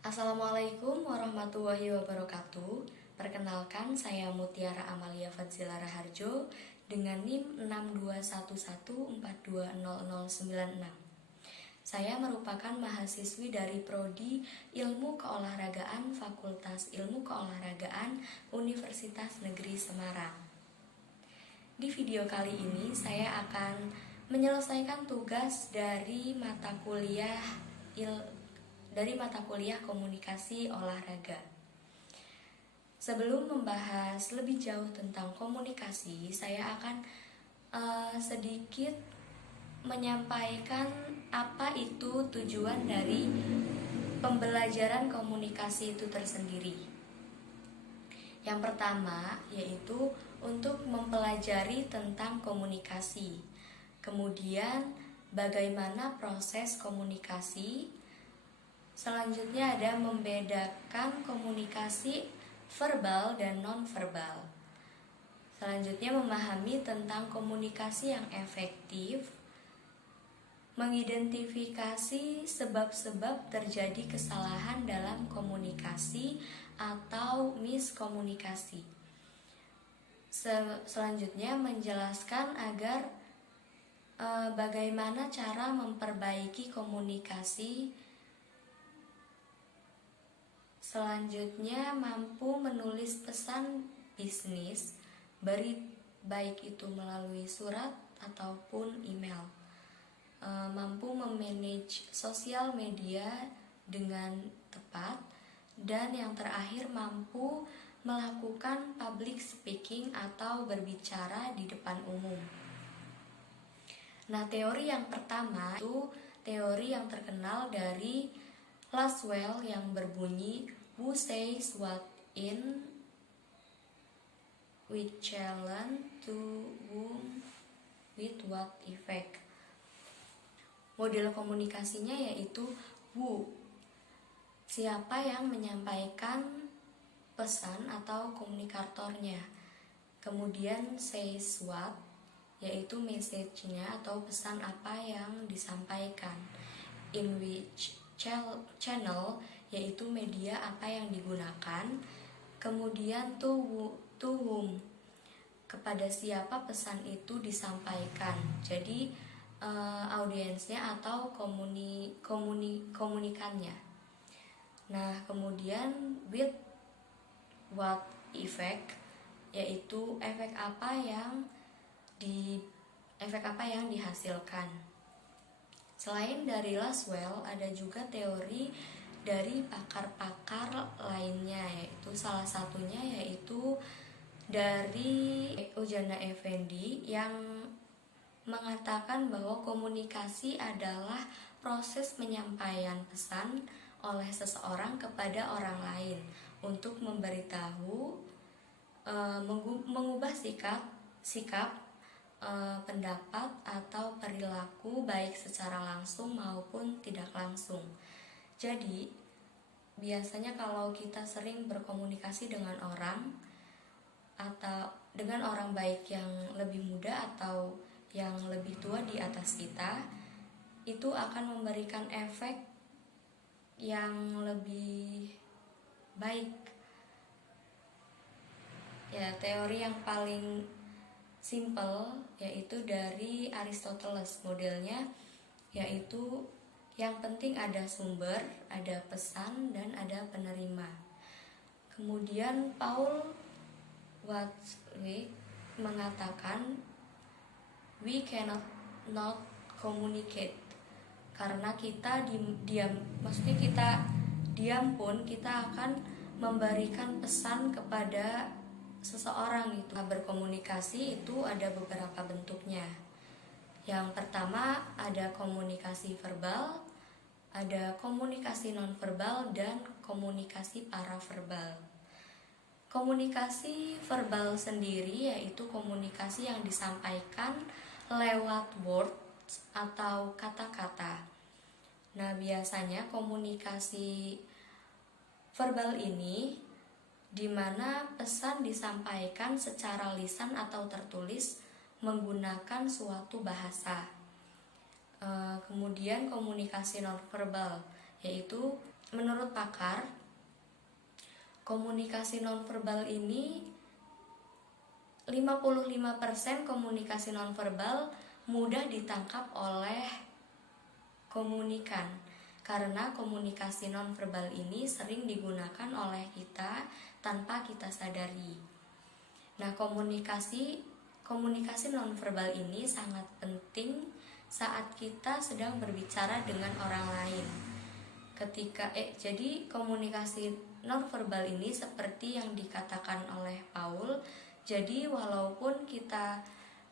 Assalamualaikum warahmatullahi wabarakatuh. Perkenalkan, saya Mutiara Amalia Fadzila Raharjo dengan NIM 6211420096. Saya merupakan mahasiswi dari Prodi Ilmu Keolahragaan Fakultas Ilmu Keolahragaan Universitas Negeri Semarang. Di video kali ini saya akan menyelesaikan tugas dari mata kuliah komunikasi olahraga. Sebelum membahas lebih jauh tentang komunikasi, saya akan sedikit menyampaikan apa itu tujuan dari pembelajaran komunikasi itu tersendiri. Yang pertama yaitu untuk mempelajari tentang komunikasi. Kemudian bagaimana proses komunikasi. Selanjutnya ada membedakan komunikasi verbal dan non-verbal. Selanjutnya memahami tentang komunikasi yang efektif, mengidentifikasi sebab-sebab terjadi kesalahan dalam komunikasi atau miskomunikasi. Selanjutnya menjelaskan agar bagaimana cara memperbaiki komunikasi. Selanjutnya mampu menulis pesan bisnis, baik itu melalui surat ataupun email. Mampu memanage sosial media dengan tepat. Dan yang terakhir mampu melakukan public speaking atau berbicara di depan umum. Nah, teori yang pertama itu teori yang terkenal dari Laswell yang berbunyi who says what in which challenge to whom with what effect. Model komunikasinya yaitu who, siapa yang menyampaikan pesan atau komunikatornya. Kemudian says what, yaitu message-nya atau pesan apa yang disampaikan. In which channel, yaitu media apa yang digunakan. Kemudian to whom, kepada siapa pesan itu disampaikan. Jadi audiensnya atau komunikannya. Nah, kemudian with what effect, yaitu efek apa yang dihasilkan. Selain dari Laswell, ada juga teori dari pakar-pakar lainnya, yaitu salah satunya yaitu dari Ujana Effendi yang mengatakan bahwa komunikasi adalah proses penyampaian pesan oleh seseorang kepada orang lain untuk memberitahu, mengubah sikap, pendapat atau perilaku baik secara langsung maupun tidak langsung. Jadi biasanya kalau kita sering berkomunikasi dengan orang atau dengan orang baik yang lebih muda atau yang lebih tua di atas kita, itu akan memberikan efek yang lebih baik. Ya, teori yang paling simple yaitu dari Aristoteles. Modelnya yaitu yang penting ada sumber, ada pesan, dan ada penerima. Kemudian Paul Watzlawick mengatakan we cannot not communicate, karena kita diam pun kita akan memberikan pesan kepada seseorang itu. Berkomunikasi itu ada beberapa bentuknya. Yang pertama ada komunikasi verbal, ada komunikasi nonverbal, dan komunikasi paraverbal. Komunikasi verbal sendiri yaitu komunikasi yang disampaikan lewat words atau kata-kata. Nah, biasanya komunikasi verbal ini di mana pesan disampaikan secara lisan atau tertulis menggunakan suatu bahasa. Kemudian komunikasi nonverbal yaitu menurut pakar, komunikasi nonverbal ini 55% komunikasi nonverbal mudah ditangkap oleh komunikan, karena komunikasi nonverbal ini sering digunakan oleh kita tanpa kita sadari. Nah, komunikasi nonverbal ini sangat penting saat kita sedang berbicara dengan orang lain. Jadi komunikasi nonverbal ini seperti yang dikatakan oleh Paul. Jadi walaupun kita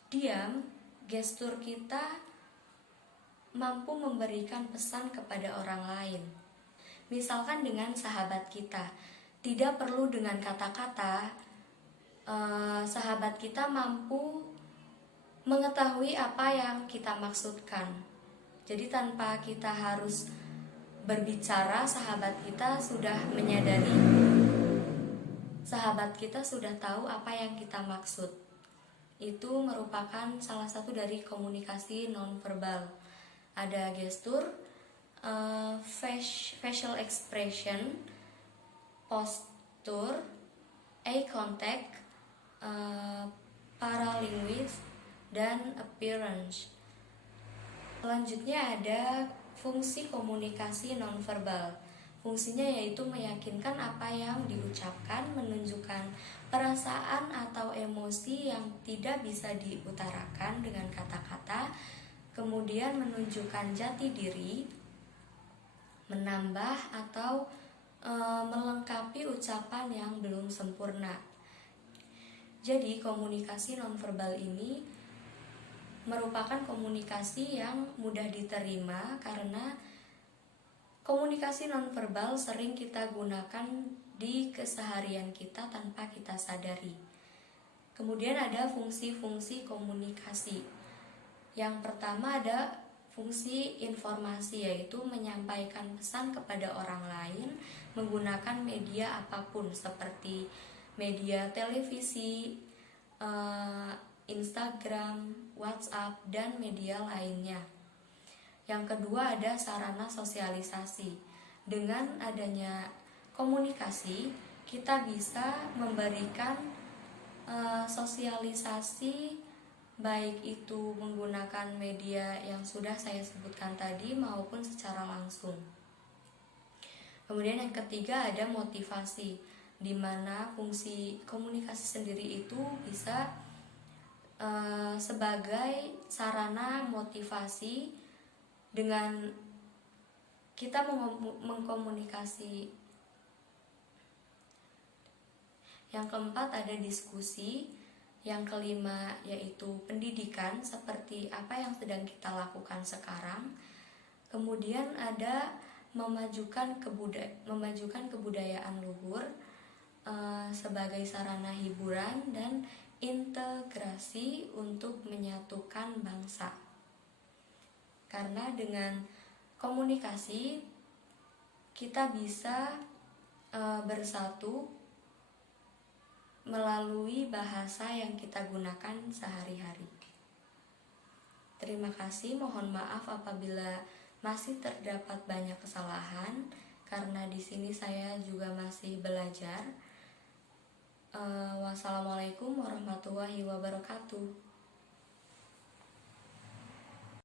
diam, gestur kita mampu memberikan pesan kepada orang lain. Misalkan dengan sahabat kita, tidak perlu dengan kata-kata, sahabat kita mampu mengetahui apa yang kita maksudkan. Jadi tanpa kita harus berbicara, sahabat kita sudah menyadari, sahabat kita sudah tahu apa yang kita maksud. Itu merupakan salah satu dari komunikasi nonverbal. Ada gestur, facial expression, postur, eye contact, paralinguis, dan appearance. Selanjutnya ada fungsi komunikasi nonverbal. Fungsinya yaitu meyakinkan apa yang diucapkan, menunjukkan perasaan atau emosi yang tidak bisa diutarakan dengan kata-kata, kemudian menunjukkan jati diri, menambah atau melengkapi ucapan yang belum sempurna. Jadi komunikasi nonverbal ini merupakan komunikasi yang mudah diterima karena komunikasi nonverbal sering kita gunakan di keseharian kita tanpa kita sadari. Kemudian ada fungsi-fungsi komunikasi. Yang pertama ada fungsi informasi, yaitu menyampaikan pesan kepada orang lain menggunakan media apapun seperti media televisi, Instagram, WhatsApp, dan media lainnya. Yang kedua ada sarana sosialisasi. Dengan adanya komunikasi, kita bisa memberikan sosialisasi, baik itu menggunakan media yang sudah saya sebutkan tadi maupun secara langsung. Kemudian yang ketiga ada motivasi, di mana fungsi komunikasi sendiri itu bisa sebagai sarana motivasi dengan kita mengkomunikasi. Yang keempat ada diskusi. Yang kelima yaitu pendidikan, seperti apa yang sedang kita lakukan sekarang. Kemudian ada memajukan kebudayaan luhur sebagai sarana hiburan dan integrasi untuk menyatukan bangsa. Karena dengan komunikasi kita bisa bersatu melalui bahasa yang kita gunakan sehari-hari. Terima kasih, mohon maaf apabila masih terdapat banyak kesalahan karena di sini saya juga masih belajar. Wassalamualaikum warahmatullahi wabarakatuh.